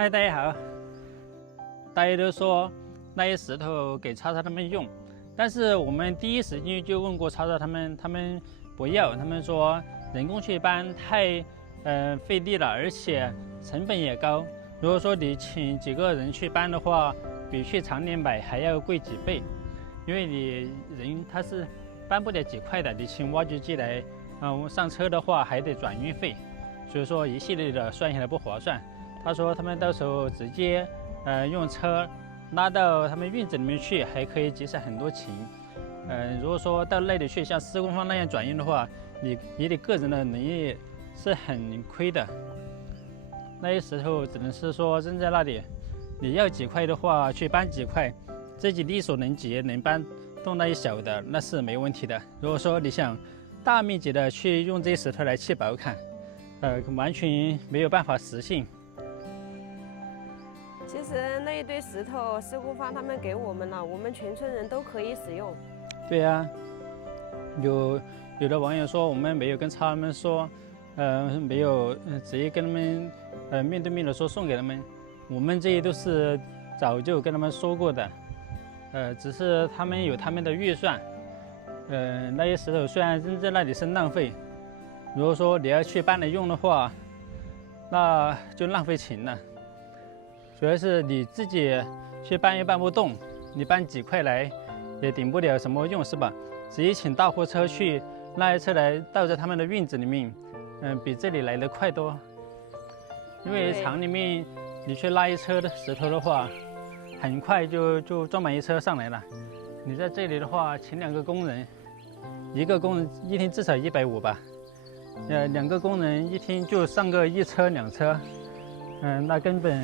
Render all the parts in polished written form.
嗨，大家好。大家都说那些石头给超超他们用，但是我们第一时间就问过超超他们，他们不要，他们说人工去搬太费力了，而且成本也高。如果说你请几个人去搬的话，比去厂里买还要贵几倍，因为你人他是搬不了几块的，你请挖掘机来，上车的话还得转运费，所以说一系列的算下来不划算。他说他们到时候直接用车拉到他们院子里面去，还可以节省很多钱。如果说到那里去像施工方那样转运的话，你的个人的能力是很亏的。那些石头只能是说扔在那里，你要几块的话去搬几块，自己力所能及能搬动那些小的那是没问题的。如果说你想大面积的去用这些石头来砌宝坎，完全没有办法实现。其实那一堆石头，施工方他们给我们了，我们全村人都可以使用。对呀，有的网友说我们没有跟超他们说，没有直接跟他们面对面的说送给他们，我们这些都是早就跟他们说过的，只是他们有他们的预算，那些石头虽然扔在那里是浪费，如果说你要去搬来用的话，那就浪费钱了。主要是你自己去搬也搬不动，你搬几块来也顶不了什么用，是吧？直接请大货车去拉一车来倒在他们的院子里面，比这里来的快多。因为厂里面你去拉一车的石头的话，很快就装满一车上来了。你在这里的话，请2个工人，一个工人一天至少150吧，2个工人一天就上个1车2车，那根本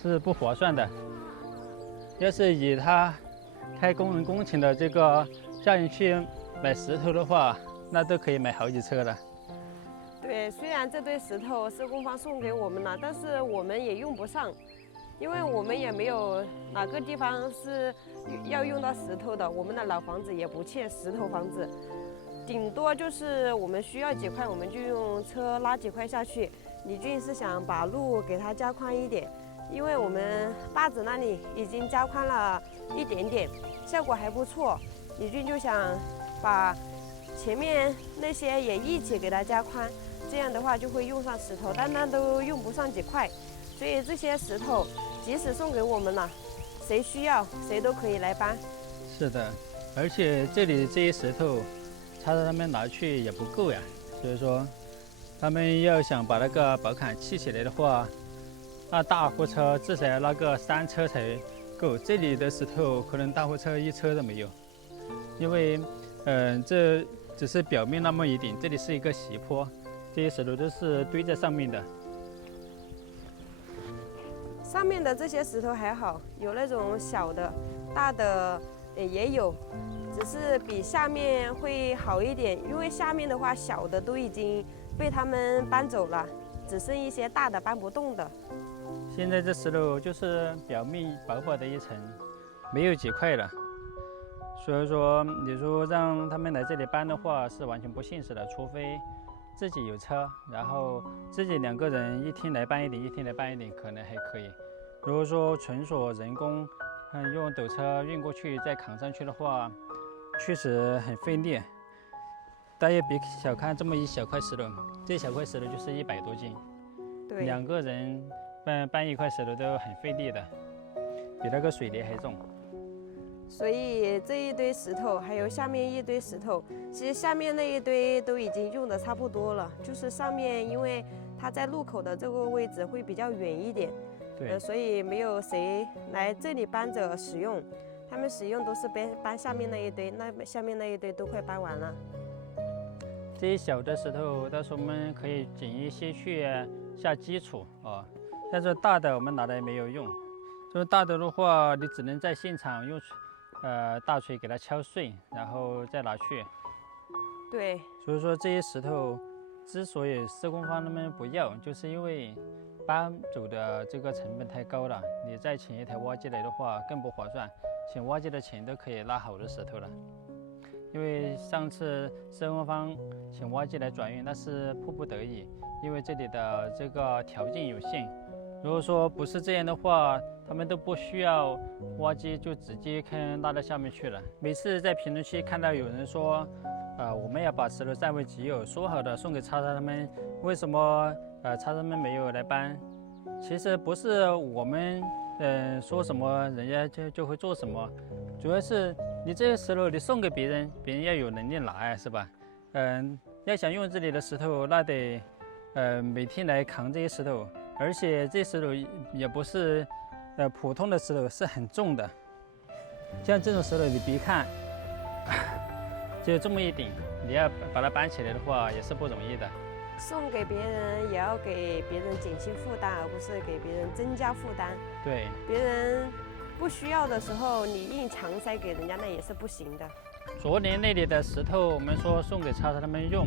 是不划算的。要是以他开工人工钱的这个价钱去买石头的话，那都可以买好几车了。对，虽然这堆石头施工方送给我们了，但是我们也用不上，因为我们也没有哪个地方是要用到石头的，我们的老房子也不欠石头房子，顶多就是我们需要几块，我们就用车拉几块下去。李俊是想把路给它加宽一点，因为我们坝子那里已经加宽了一点点，效果还不错。李俊就想把前面那些也一起给它加宽，这样的话就会用上石头，但那都用不上几块，所以这些石头即使送给我们了，谁需要谁都可以来搬。是的，而且这里这些石头，他们拿去也不够呀，所以说他们要想把那个宝坎砌起来的话，那大货车至少要拉个3车才够。这里的石头可能大货车1车都没有，因为这只是表面那么一点，这里是一个斜坡，这些石头都是堆在上面的。上面的这些石头还好，有那种小的，大的也有，只是比下面会好一点，因为下面的话小的都已经被他们搬走了，只剩一些大的搬不动的。现在这石头就是表面薄薄的一层，没有几块了。所以说，你说让他们来这里搬的话，是完全不现实的，除非自己有车，然后自己2个人一天来搬一点，一天来搬一点，可能还可以。如果说纯属人工，用斗车运过去再扛上去的话，确实很费力。大家别小看这么一小块石头，这小块石头就是100多斤，对，2个人搬一块石头都很费力的，比那个水泥还重。所以这一堆石头，还有下面一堆石头，其实下面那一堆都已经用的差不多了，就是上面因为它在路口的这个位置会比较远一点，对，所以没有谁来这里搬着使用，他们使用都是搬下面那一堆，那下面那一堆都快搬完了。这些小的石头，到时候我们可以捡一些去下基础啊，但是大的我们拿来没有用。就是大的话，你只能在现场用大锤给它敲碎，然后再拿去。对，所以说这些石头之所以施工方他们不要，就是因为搬走的这个成本太高了。你再请一台挖机来的话更不划算，请挖机的钱都可以拉好的石头了。因为上次施工方请挖机来转运，那是迫不得已，因为这里的这个条件有限，如果说不是这样的话，他们都不需要挖机，就直接坑拉到下面去了。每次在评论区看到有人说，我们要把石头占为己有，说好的送给叉叉他们，为什么叉叉他们没有来搬？其实不是我们说什么人家就会做什么，主要是你这些石头你送给别人，别人要有能力拿呀，是吧？要想用这里的石头，那得每天来扛这些石头，而且这石头也不是普通的石头，是很重的。像这种石头，你别看就这么一顶，你要把它搬起来的话，也是不容易的。送给别人也要给别人减轻负担，而不是给别人增加负担。对，别人不需要的时候，你硬强塞给人家，那也是不行的。昨年那里的石头，我们说送给叉叉他们用，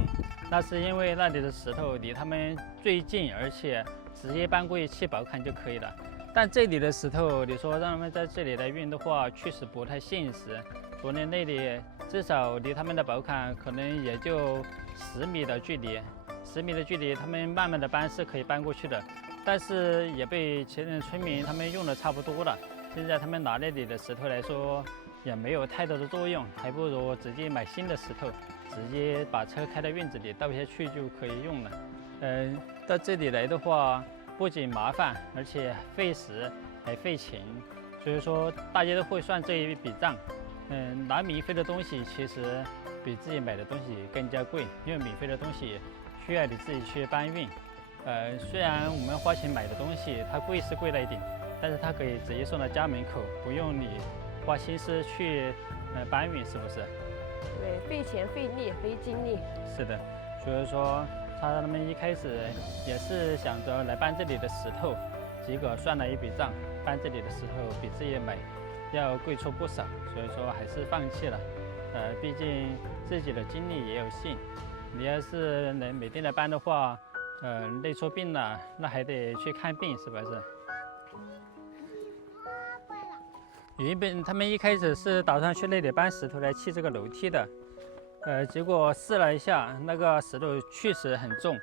那是因为那里的石头离他们最近，而且直接搬过去砌宝坎就可以了。但这里的石头，你说让他们在这里来运的话，确实不太现实。昨年那里至少离他们的宝坎可能也就10米的距离，10米的距离，他们慢慢的搬是可以搬过去的，但是也被前人村民他们用的差不多了。现在他们拿那里的石头来说，也没有太多的作用，还不如直接买新的石头，直接把车开到院子里倒下去就可以用了。到这里来的话，不仅麻烦，而且费时还费钱，所以说大家都会算这一笔账。拿免费的东西其实比自己买的东西更加贵，因为免费的东西需要你自己去搬运。虽然我们花钱买的东西它贵是贵了一点，但是它可以直接送到家门口，不用你花心思去搬运，是不是？对，费钱费力费精力。是的，所以说叉叉他们一开始也是想着来搬这里的石头，结果算了一笔账，搬这里的石头比自己买要贵出不少，所以说还是放弃了。毕竟自己的精力也有限，你要是能每天来搬的话，累出病了，那还得去看病，是不是？原本他们一开始是打算去那里搬石头来砌这个楼梯的，结果试了一下，那个石头确实很重，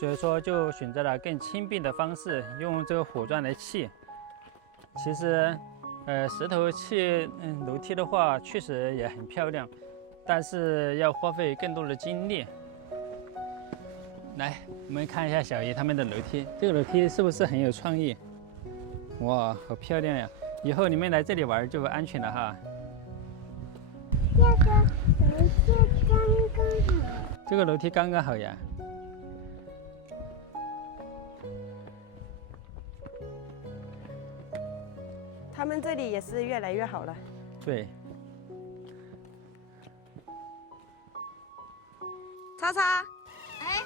所以说就选择了更轻便的方式，用这个火砖来砌。其实，石头砌楼梯的话，确实也很漂亮，但是要花费更多的精力。来，我们看一下小姨他们的楼梯，这个楼梯是不是很有创意？哇，好漂亮呀！以后你们来这里玩就安全了哈。这个楼梯刚刚好。这个楼梯刚刚好呀。他们这里也是越来越好了。对。叉叉，哎，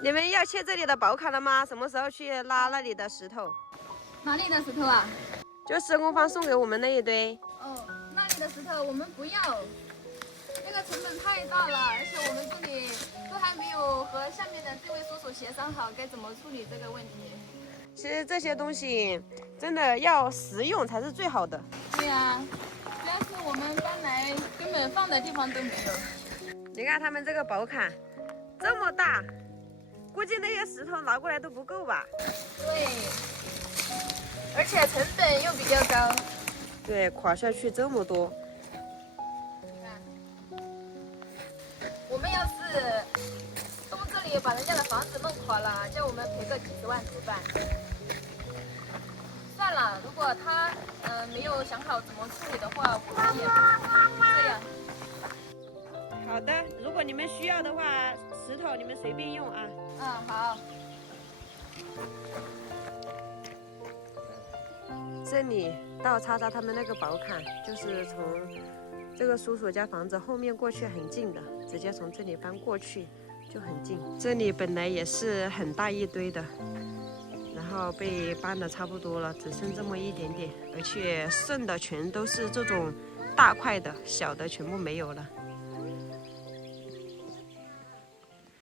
你们要砌这里的宝坎了吗？什么时候去拉那里的石头？哪里的石头啊？就施工方送给我们那一堆。哦，那里的石头我们不要，那个成本太大了，而且我们这里都还没有和下面的这位叔叔协商好该怎么处理这个问题。其实这些东西真的要实用才是最好的。对呀，但是我们搬来根本放的地方都没有。你看他们这个宝坎这么大，估计那些石头拿过来都不够吧？对，而且成本又比较高。对，垮下去这么多。我们要是从这里把人家的房子弄垮了，叫我们赔个几十万怎么办？算了，如果他没有想好怎么处理的话，我们也不这样。好的，如果你们需要的话，石头你们随便用啊。嗯，好。这里到叉叉他们那个宝坎，就是从这个叔叔家房子后面过去很近的，直接从这里搬过去就很近。这里本来也是很大一堆的，然后被搬的差不多了，只剩这么一点点，而且剩的全都是这种大块的，小的全部没有了。